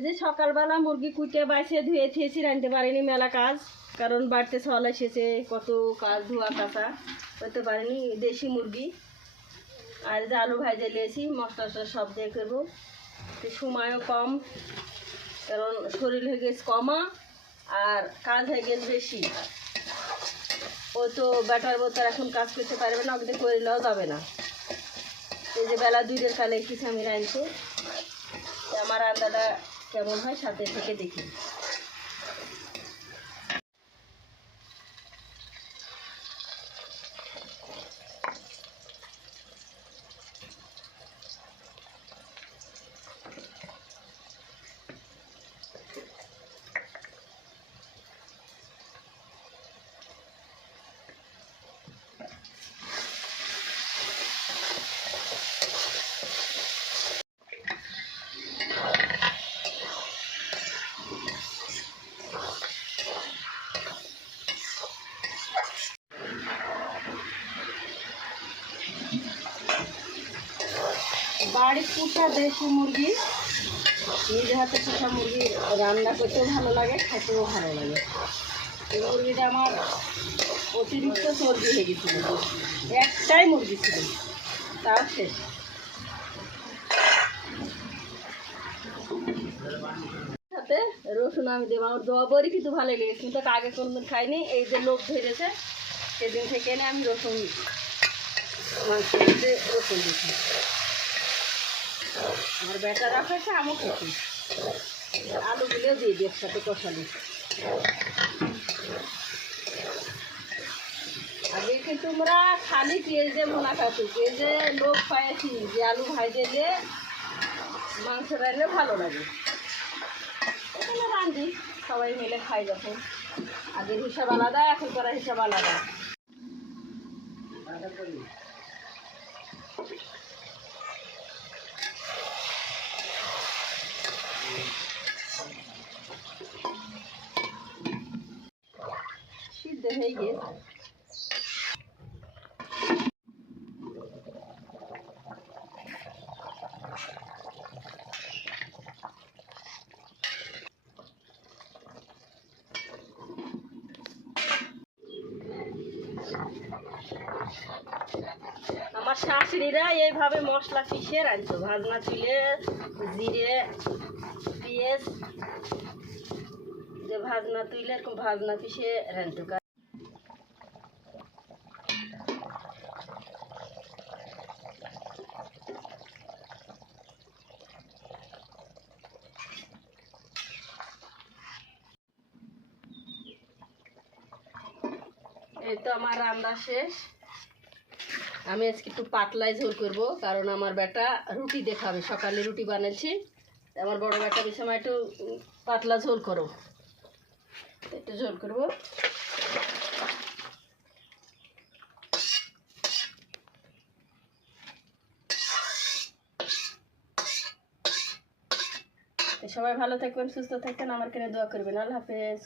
এই যে সকালবেলা মুরগি কুটে বাইছে ধুয়ে থিয়েছি, রাঁধতে পারিনি মেলা কাজ, কারণ বাড়িতে সল এসেছে, কত কাজ ধোয়া কাঁচা করতে পারিনি। দেশি মুরগি আর যে আলু ভাজে নিয়েছি, মশলা টশলা সব দিয়ে করবো। সময়ও কম, কারণ শরীর হয়ে গেছে কমা আর কাজ হয়ে গেছে বেশি। ও তো ব্যাটার বোতার এখন কাজ করতে পারবে না, ওকে করলেও যাবে না। এই যে বেলা 2টার কালে কিছু আমি রাঁধছি, আমার রান্নাটা কেমন হয় সাথে থেকে দেখি। বাড়ি পোষা দেশি মুরগি, নিজে হাতে পোষা মুরগি রান্না করতেও ভালো লাগে, খেতেও ভালো লাগে। এই মুরগিটা আমার অতিরিক্ত চর্বি হয়ে গেছিল, একটাই মুরগি ছিল, তাও শেষ। সাথে রসুন আমি দেবো, আমার বরাবরই কিন্তু ভালো লেগেছে, কিন্তু আগে কোনোদিন খাইনি। এই যে লোক ধরেছে সেদিন থেকে এনে আমি রসুন মাংসের মধ্যে রসুন দিচ্ছি। আমার ব্যাটার রাখাছে, আমিও খেতে আলুগুলো দিয়ে দিই একসাথে কষালি। আগে কিন্তু আমরা খালি পেঁয়াজে মোনা খাচ্ছি, পেঁয়াজে লোক পাইছি যে আলু ভাজে দিয়ে মাংস রাখলে ভালো লাগে। এখানে রাঁধি, সবাই মিলে খাই যখন। আগের হিসাব আলাদা, এখন করার হিসাব আলাদা। সিদ্ধ হয়ে গিয়েছে। আমার শাশুড়িরা এইভাবে মশলা পিষে রাঁধতো, ভাজনা তুলে জিরে পেঁয়াজ যে ভাজনা তুলে এরকম ভাজনা পিষে রাঁধতো। এই তো আমার রান্না শেষ। আমি আজকে একটু পাতলাই ঝোল করবো, কারণ আমার বেটা রুটি দেখাবে, সকালে রুটি বানাচ্ছি। আমার বড় বেটা বিছানা একটু পাতলা ঝোল করো, একটু ঝোল করবো। সবাই ভালো থাকবেন, সুস্থ থাকবেন, আমার কেন দোয়া করবেন। আল্লাহ হাফেজ।